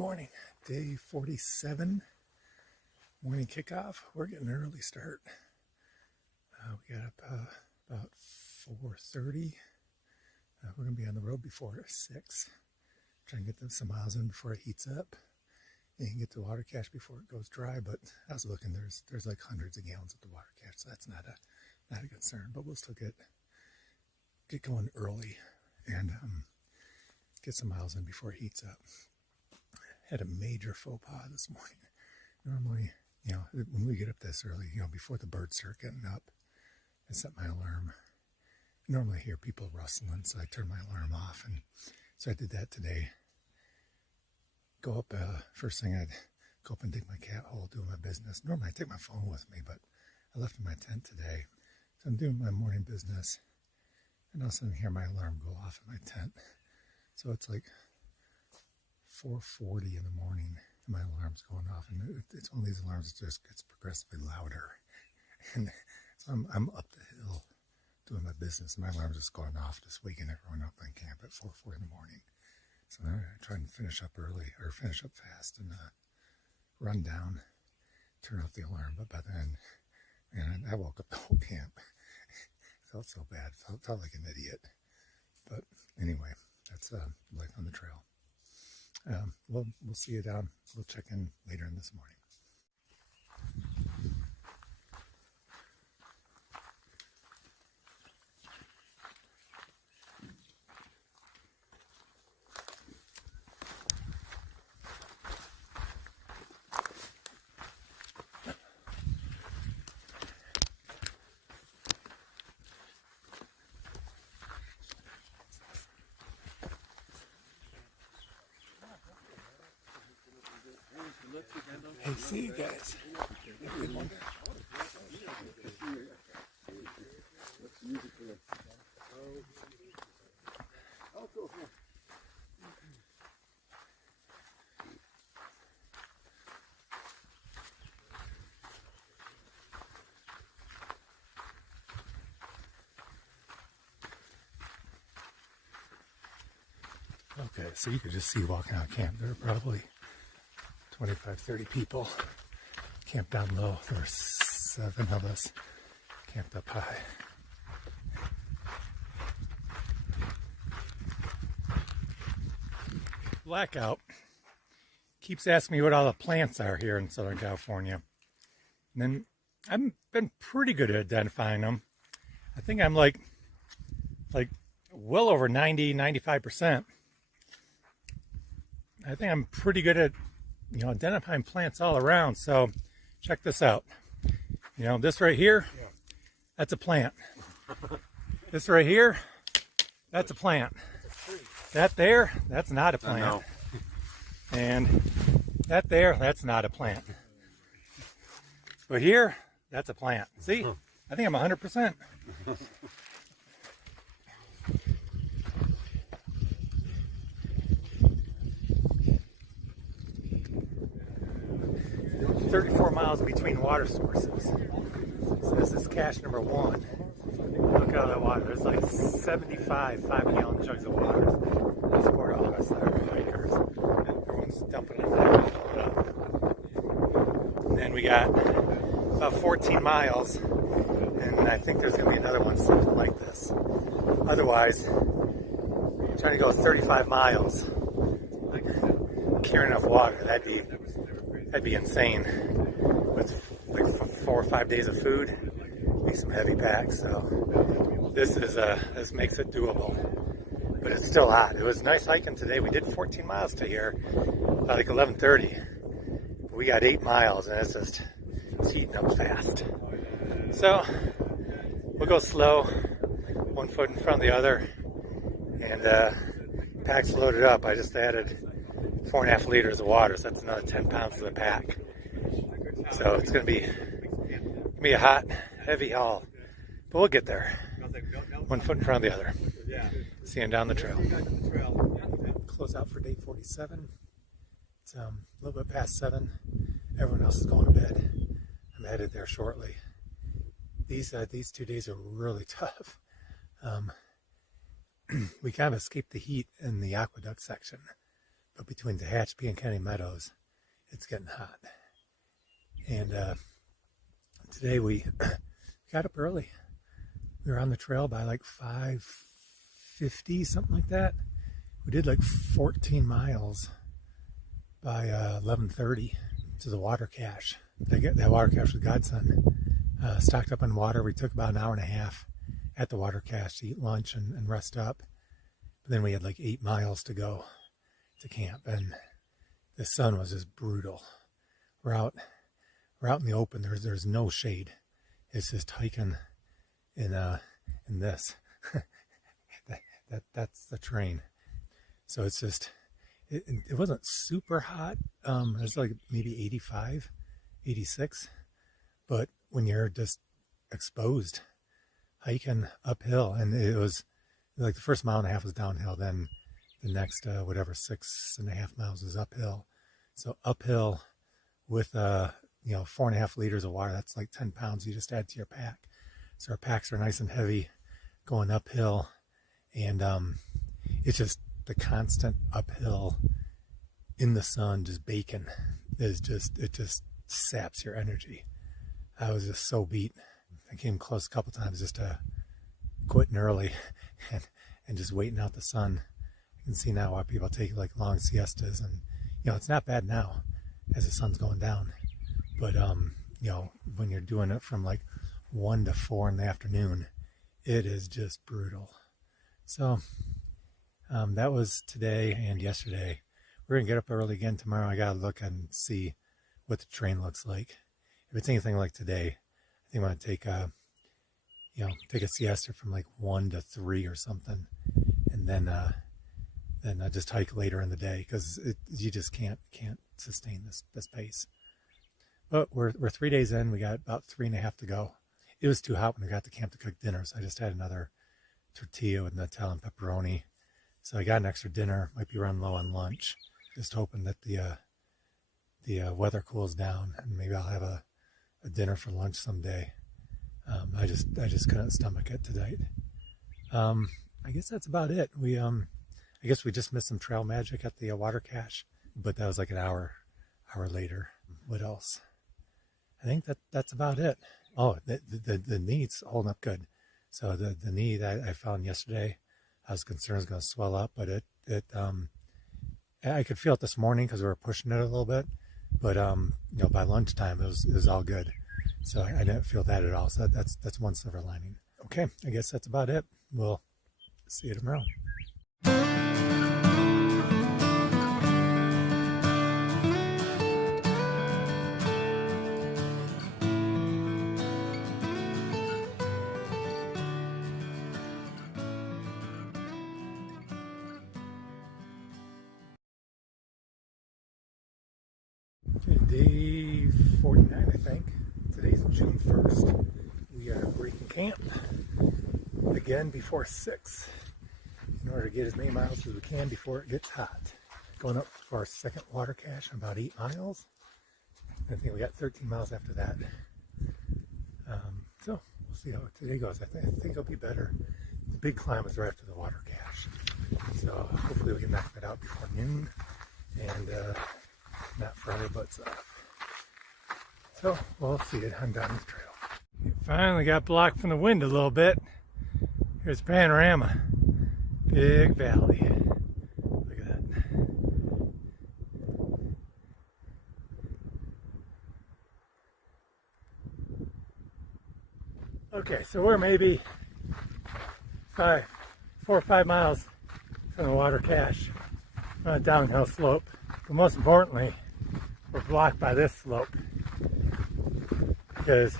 morning, day 47, morning kickoff. We're getting an early start. We got up about 4:30. We're going to be on the road before 6. Try and get some miles in before it heats up and get the water cache before it goes dry. But I was looking, there's like hundreds of gallons at the water cache, so that's not a concern. But we'll still get going early and get some miles in before it heats up. Had a major faux pas this morning. Normally, when we get up this early, before the birds start getting up, I set my alarm. I normally hear people rustling, so I turn my alarm off. And so I did that today. Go up, first thing I'd go up and dig my cat hole, do my business. Normally I take my phone with me, but I left in my tent today. So I'm doing my morning business. And all of a sudden I hear my alarm go off in my tent. So it's like 4:40 in the morning and my alarm's going off, and it's one of these alarms that just gets progressively louder. And so I'm up the hill doing my business, and my alarm's just going off, just waking everyone up in camp at 4:40 in the morning. So I try and finish up early, or finish up fast, and run down, turn off the alarm. But by then, man, I woke up the whole camp. Felt so bad, felt like an idiot. But anyway, that's life on the trail. We'll see you down. We'll check in later in this morning. Hey, see you guys. Good one. Okay, so you could just see walking out of camp. There are probably 25, 30 people camped down low. There were 7 of us camped up high. Blackout keeps asking me what all the plants are here in Southern California. And then I've been pretty good at identifying them. I think I'm like well over 90, 95%. I think I'm pretty good at identifying plants all around. So check this out. This right here, that's a plant. This right here, that's a plant. That there, that's not a plant. And that there, that's not a plant. But here, that's a plant. See, I think I'm 100%. 34 miles between water sources. So this is cache number 1. Look at all that water. There's like 75 5-gallon jugs of water. There's support all of us that are hikers. Everyone's dumping it up. And then we got about 14 miles, and I think there's going to be another one something like this. Otherwise, trying to go 35 miles carrying enough water, that'd be insane. With like 4 or 5 days of food, be some heavy packs. So this makes it doable, but it's still hot. It was nice hiking today. We did 14 miles to here, about like 11:30. We got 8 miles, and it's heating up fast. So we'll go slow, 1 foot in front of the other, and pack's loaded up. I just added 4.5 liters of water, so that's another 10 pounds to the pack. So it's going to be a hot, heavy haul, but we'll get there. 1 foot in front of the other. See you down the trail. Close out for day 47. It's a little bit past 7. Everyone else is going to bed. I'm headed there shortly. These 2 days are really tough. We kind of escaped the heat in the aqueduct section. but between Tehachapi and Kenny Meadows, it's getting hot. And today we got up early. We were on the trail by like 5:50, something like that. We did like 14 miles by 11:30 to the water cache. That water cache with Godson. Stocked up on water. We took about an hour and a half at the water cache to eat lunch and rest up. But then we had like 8 miles to go to camp, and the sun was just brutal. We're out in the open. There's no shade. It's just hiking in this. That's the terrain. So it's just it wasn't super hot. It was like maybe 85, 86. But when you're just exposed, hiking uphill, and it was like the first mile and a half was downhill, then the next whatever 6.5 miles is uphill. So uphill with 4.5 liters of water, that's like 10 pounds you just add to your pack. So our packs are nice and heavy going uphill, and it's just the constant uphill in the sun, just baking, it just saps your energy. I was just so beat. I came close a couple times just to quitting early and just waiting out the sun. You can see now why people take like long siestas, and it's not bad now as the sun's going down. But when you're doing it from like 1 to 4 in the afternoon, it is just brutal. So that was today and yesterday. We're gonna get up early again tomorrow. I gotta look and see what the terrain looks like. If it's anything like today, I think I'm gonna take a siesta from like 1 to 3 or something, and then I just hike later in the day, because you just can't sustain this pace. But we're 3 days in. We got about 3.5 to go. It was too hot when we got to camp to cook dinner, so I just had another tortilla with Nutella and pepperoni. So I got an extra dinner. Might be running low on lunch. Just hoping that the weather cools down, and maybe I'll have a dinner for lunch someday. I just couldn't stomach it tonight. I guess that's about it. I guess we just missed some trail magic at the water cache, but that was like an hour later. What else? I think that's about it. Oh, the knee's holding up good. So the knee that I found yesterday, I was concerned it was going to swell up, but I could feel it this morning because we were pushing it a little bit. But by lunchtime it was all good. So I didn't feel that at all. So that's one silver lining. Okay, I guess that's about it. We'll see you tomorrow. Okay, day 49, I think. Today's June 1st. We are breaking camp again before 6 in order to get as many miles as we can before it gets hot. Going up for our second water cache in about 8 miles. I think we got 13 miles after that. So we'll see how today goes. I think it'll be better. The big climb is right after the water cache. So hopefully we can knock that out before noon and not fry our butts off. So we'll see it on down the trail. It finally got blocked from the wind a little bit. Here's panorama. Big valley. Look at that. Okay, so we're maybe 4 or 5 miles from the water cache on a downhill slope. But most importantly, we're blocked by this slope because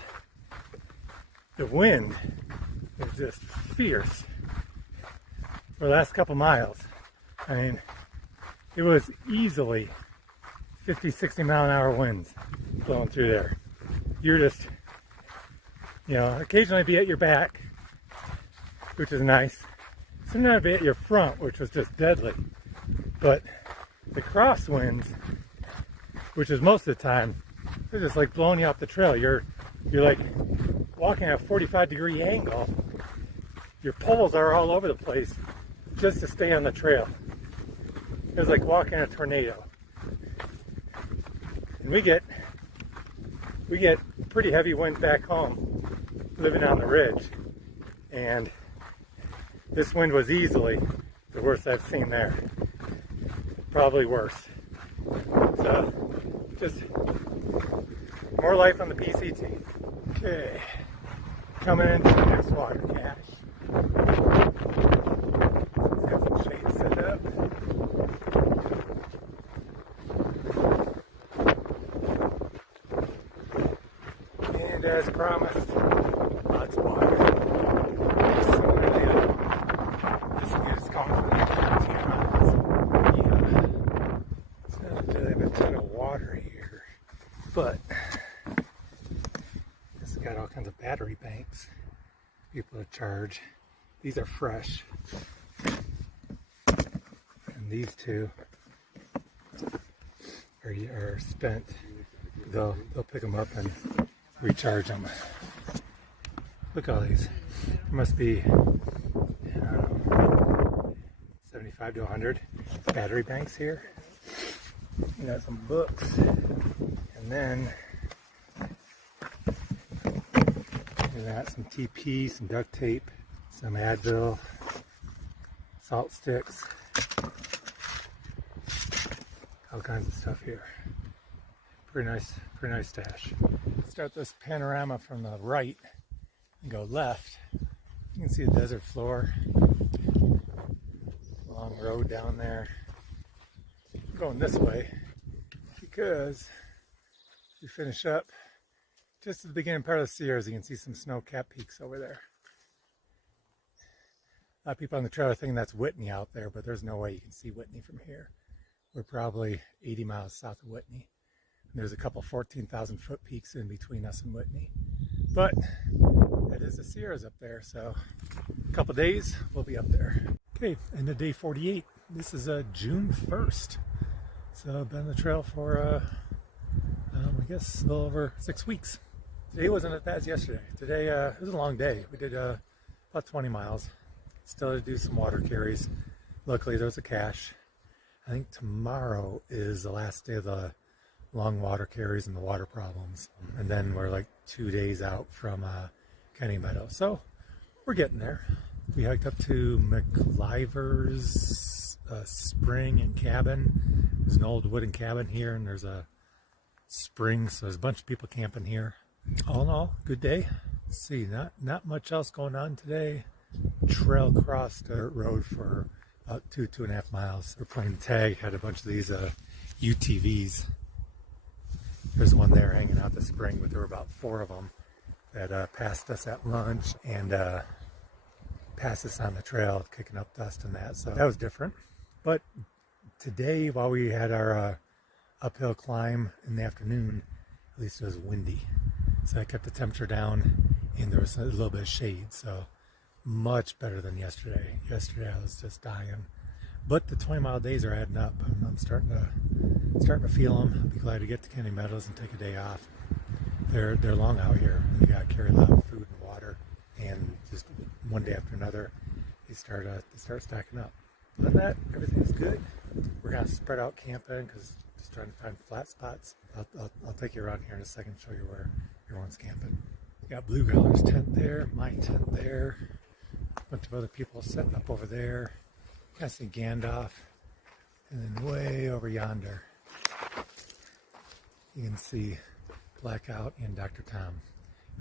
the wind is just fierce for the last couple miles. I mean, it was easily 50, 60 mile an hour winds blowing through there. You're just, occasionally be at your back, which is nice. Sometimes be at your front, which was just deadly. But the crosswinds, which is most of the time, they're just like blowing you off the trail. You're like walking at a 45-degree angle. Your poles are all over the place just to stay on the trail. was like walking a tornado. And we get pretty heavy winds back home, living on the ridge. And this wind was easily the worst I've seen there. Probably worse. So, just more life on the PCT. Okay, coming into the next water cache. Got some shade set up. And as promised, lots of water. Similar to the other one. This is going for the next 15 miles. Yeah. It's not really a ton of water here, but this has got all kinds of battery banks. People to charge. These are fresh. And these two are spent. They'll pick them up and recharge them. Look at all these. There must be 75 to 100 battery banks here. We got some books, and then we got some TP, some duct tape, some Advil, salt sticks, all kinds of stuff here. Pretty nice stash. Start this panorama from the right and go left. You can see the desert floor, long road down there. I'm going this way because we finish up just at the beginning part of the Sierras. You can see some snow-capped peaks over there. A lot of people on the trail are thinking that's Whitney out there, but there's no way you can see Whitney from here. We're probably 80 miles south of Whitney. And there's a couple 14,000 foot peaks in between us and Whitney. But that is the Sierras up there, so a couple days we'll be up there. Okay, end of day 48. This is June 1st. So I've been on the trail for, I guess, a little over 6 weeks. Today wasn't as bad as yesterday. Today, it was a long day. We did about 20 miles. Still had to do some water carries. Luckily, there was a cache. I think tomorrow is the last day of the long water carries and the water problems. And then we're like 2 days out from Kenny Meadow. So we're getting there. We hiked up to McLiver's spring and cabin. There's an old wooden cabin here, and there's a spring, so there's a bunch of people camping here. All in all, good day. Let's see, not much else going on today. Trail crossed dirt road for about 2.5 miles. We're playing tag, had a bunch of these UTVs. There's one there hanging out the spring, but there were about 4 of them that passed us at lunch and passed us on the trail, kicking up dust and that. So that was different. But today, while we had our uphill climb in the afternoon, at least it was windy. So I kept the temperature down, and there was a little bit of shade. So much better than yesterday. Yesterday I was just dying. But the 20-mile days are adding up. I'm starting to feel them. I'll be glad to get to Kenny Meadows and take a day off. They're long out here. You got to carry a lot of food and water, and just one day after another, they start stacking up. Other than that, everything's good. We're gonna spread out camping because just trying to find flat spots. I'll take you around here in a second, show you where everyone's camping. Got Blue Growler's tent there, my tent there, a bunch of other people setting up over there. I see Gandalf, and then way over yonder, you can see Blackout and Dr. Tom.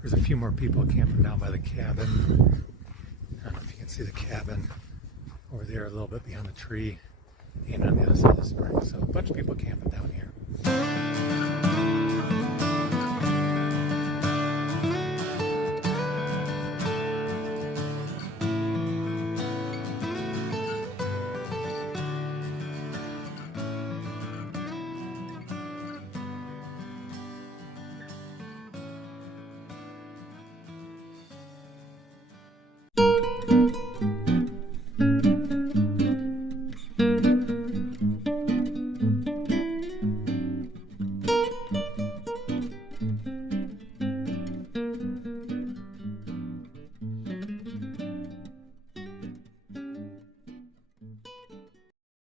There's a few more people camping down by the cabin. I don't know if you can see the cabin over there a little bit behind the tree and on the other side of the spring. So a bunch of people camping down here.